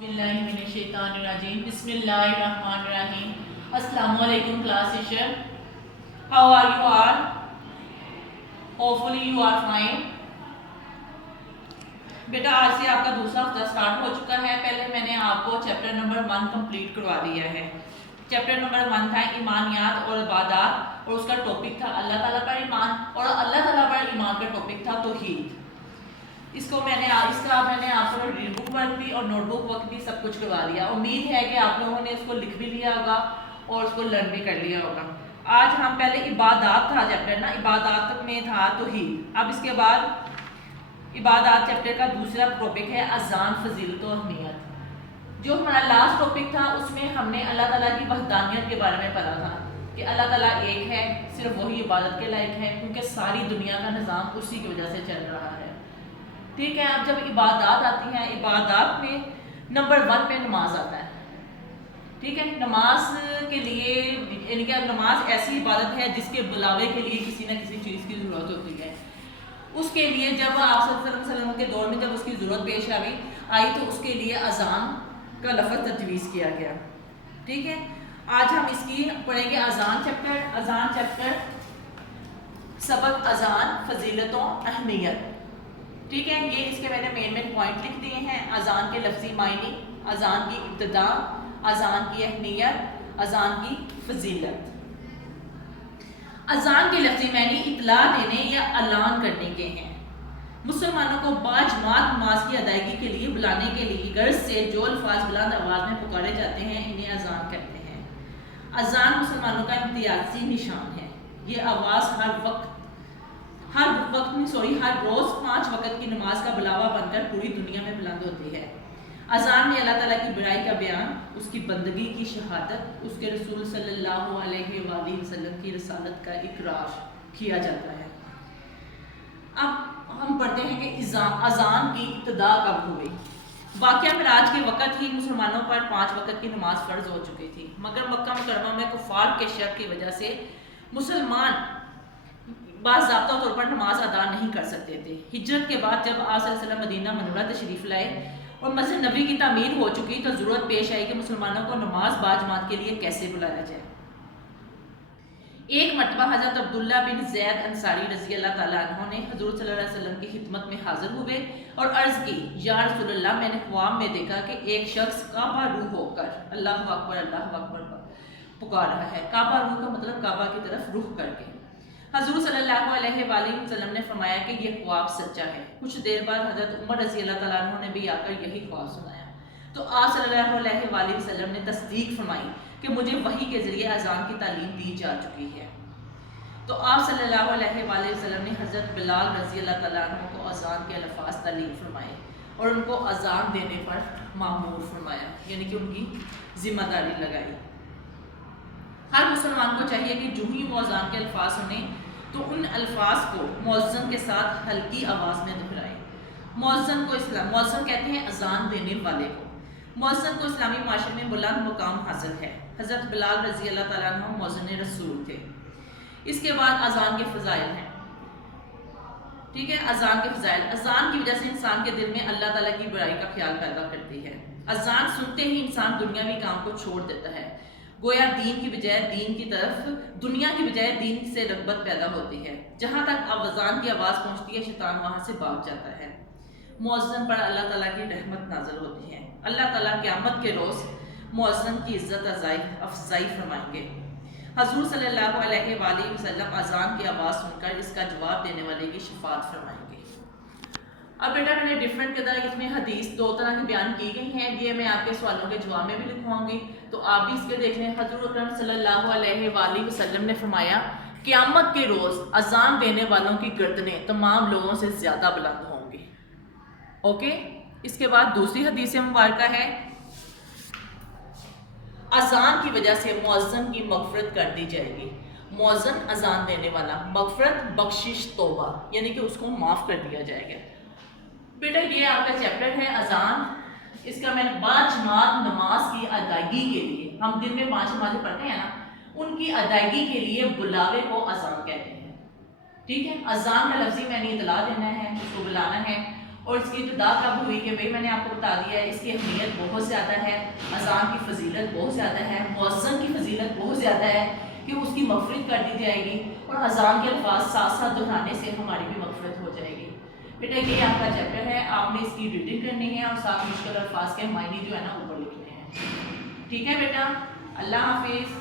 Bismillahirrahmanirrahim. Bismillahirrahmanirrahim. Assalamu alaikum class teacher. How are you all? Hopefully you are fine. बेटा आज से आपका दूसरा हफ्ता स्टार्ट हो चुका है। पहले मैंने आपको चैप्टर नंबर 1 कंप्लीट करवा दिया है। चैप्टर नंबर 1 था ईमानियात और इबादत और उसका टॉपिक था अल्लाह ताला पर ईमान और अल्लाह ताला पर ईमान का टॉपिक था तौहीद। इसका मैंने आपको रीड बुक वर्क भी और नोटबुक वर्क भी सब कुछ करवा दिया। उम्मीद है कि आप लोगों ने इसको लिख भी लिया होगा और उसको लर्न भी कर लिया होगा। आज हम पहले इबादत था चैप्टर ना, इबादत में था तौहीद। अब इसके बाद इबादत चैप्टर का दूसरा टॉपिक है अजान फजीलत और अहमियत। जो हमारा लास्ट टॉपिक था उसमें हमने अल्लाह ताला की वहदानियत के बारे में पढ़ा था कि अल्लाह ताला एक है, सिर्फ वही इबादत के लायक है क्योंकि सारी दुनिया का निज़ाम उसी की वजह से चल रहा है। ठीक है। अब जब इबादत आती हैं, इबादत में नंबर 1 पे नमाज आता है। ठीक है। नमाज के लिए यानी कि नमाज ऐसी इबादत है जिसके बुलावे के लिए किसी न किसी चीज़ की ज़रूरत होती है। उसके लिए जब आप सल्लल्लाहु अलैहि वसल्लम के दौर में जब उसकी ज़रूरत पेश आई तो उसके लिए अजान का लफ्ज़ तजवीज़ किया गया। ठीक है। आज हम इसकी पढ़ेंगे अजान चैप्टर सबक अजान फजीलतों अहमियत। ठीक है। ये इसके मैंने मेन पॉइंट लिख दिए हैं। अजान के लफ्ज़ी मायने, अजान की इब्तिदा, अजान की अहमियत, अजान की फजीलत। अजान के लफ्ज़ी मायने इतला देने या ऐलान करने के हैं। मुसलमानों को बाजमात नमाज की अदायगी के लिए बुलाने के लिए गर्ज से जो अल्फाज बुलंद आवाज़ में पुकारे जाते हैं इन्हें अजान कहते हैं। अजान मुसलमानों का इम्तियाजी निशान है। ये आवाज़ हर रोज़ 5 वक़्त की नमाज का बुलावा बनकर पूरी दुनिया में बुलंद होती है। अजान में अल्लाह ताला की बड़ाई का बयान, उसकी बंदगी की शहादत, उसके रसूल सल्लल्लाहु अलैहि वसल्लम की रसालत का इकरार किया जाता है। अब हम पढ़ते हैं कि अजान की इब्तिदा कब हुई। वाक़या मिराज के वक़्त ही मुसलमानों पर 5 वक़्त की नमाज फ़र्ज़ हो चुकी थी, मगर मक्का मुकर्रमा में कुफ़ार के शर की वजह से मुसलमान बाज़ाब्ता तौर पर नमाज अदा नहीं कर सकते थे। हिजरत के बाद जब आप सल्लल्लाहु अलैहि वसल्लम मदीना मनव्वरा तशरीफ़ लाए और मस्जिद नबी की तामीर हो चुकी तो ज़रूरत पेश आई कि मुसलमानों को नमाज बाजमात के लिए कैसे बुलाया जाए। एक मरतबा हज़रत अब्दुल्ला बिन ज़ैद अंसारी रज़ी अल्लाह ताला अन्हु ने हज़ूर सल्लल्लाहु अलैहि वसल्लम की खिदमत में हाजिर हुए और अर्ज़ की, या रसूलल्लाह, मैंने ख्वाब में देखा कि एक शख्स काबा रूह होकर अल्लाह अकबर पुकार रहा है। काबा रूह का मतलब काबा की तरफ रुख करके। हज़ूर सल्लल्लाहु अलैहि वसल्लम ने फरमाया कि यह ख्वाब सच्चा है। कुछ देर बाद हज़रत उमर रज़ी अल्लाह ताला अन्हु ने भी आकर यही ख्वाब सुनाया तो आप सल्लल्लाहु अलैहि वसल्लम ने तस्दीक फरमाई कि मुझे वही के ज़रिए अजान की तालीम दी जा चुकी है। तो आप सल्लल्लाहु अलैहि वसल्लम ने हज़रत बिलाल रज़ी अल्लाह ताला अन्हु को अजान के अल्फाज तालीम फरमाए और उनको अजान देने पर मामूर फरमाया, यानी कि उनकी जिम्मेदारी लगाई। हर मुसलमान को चाहिए कि जो ही वो अजान के अल्फाज सुने तो उन अल्फाज को मुअज्जिन के साथ हल्की आवाज़ में दोहराए। मुअज्जिन कहते हैं अजान देने वाले को। मुअज्जिन को इस्लामी माशरे में बुलंद मुकाम हासिल है। हज़रत बिलाल रज़ी अल्लाह ताला अन्हु मुअज्जिन रसूल थे। इसके बाद अजान के फ़ज़ाइल हैं। ठीक है। अजान के फ़ज़ाइल, अजान की वजह से इंसान के दिल में अल्लाह ताला की बड़ाई का ख्याल पैदा करती है। अजान सुनते ही इंसान दुनियावी काम को छोड़ देता है। गोया दीन की बजाय दीन की तरफ, दुनिया की बजाय दीन से रग़बत पैदा होती है। जहाँ तक अज़ान की आवाज़ पहुँचती है शैतान वहाँ से भाग जाता है। मुअज्जिन पर अल्लाह ताला की रहमत नाज़िल होती है। अल्लाह ताला क़यामत के रोज़ मुअज्जिन की इज़्ज़त अफ़ज़ाई फरमाएंगे। हज़ूर सल्लल्लाहु अलैहि वसल्लम अज़ान की आवाज़ सुनकर इसका जवाब देने वाले की शफ़ाअत फरमाएंगे। अब बेटा मैंने डिफरेंट के तरह इसमें हदीस 2 तरह की बयान की गई हैं। ये मैं आपके सवालों के जवाब में भी लिखवाऊंगी तो आप भी इसके देख लें। हज़रत अकरम सल्लल्लाहु अलैहि वसल्लम ने फरमाया, क़यामत के रोज़ अजान देने वालों की गर्दनें तमाम लोगों से ज़्यादा बुलंद होंगी। ओके। इसके बाद दूसरी हदीस मुबारका है, अजान की वजह से मुअज्जिन की मग़फ़िरत कर दी जाएगी। मुअज्जिन अजान देने वाला, मग़फ़िरत बख्शिश तौबा, यानी कि उसको माफ़ कर दिया जाएगा। बेटा ये आपका चैप्टर है अजान। इसका मैंने 5 जमात नमाज की अदायगी के लिए, हम दिन में 5 नमाज़ें पढ़ते हैं ना, उनकी अदायगी के लिए बुलावे को अजान कहते हैं। ठीक है। अजान का लफ्ज़ी मैंने इतला देना है, उसको बुलाना है اور اس کی ابتدا کب ہوئی کہ بھئی میں نے آپ کو بتا دیا ہے اس کی اہمیت بہت زیادہ ہے، اذان کی فضیلت بہت زیادہ ہے، مؤذن کی فضیلت بہت زیادہ ہے کہ اس کی مغفرت کر دی جائے گی، اور اذان کے الفاظ ساتھ ساتھ دہرانے سے ہماری بھی مغفرت ہو جائے گی۔ بیٹا یہ آپ کا چیپٹر ہے، آپ نے اس کی ریڈنگ کرنی ہے اور ساتھ مشکل الفاظ کے معنی جو ہے نا اوپر لکھنے ہیں، ٹھیک ہے بیٹا؟ اللہ حافظ۔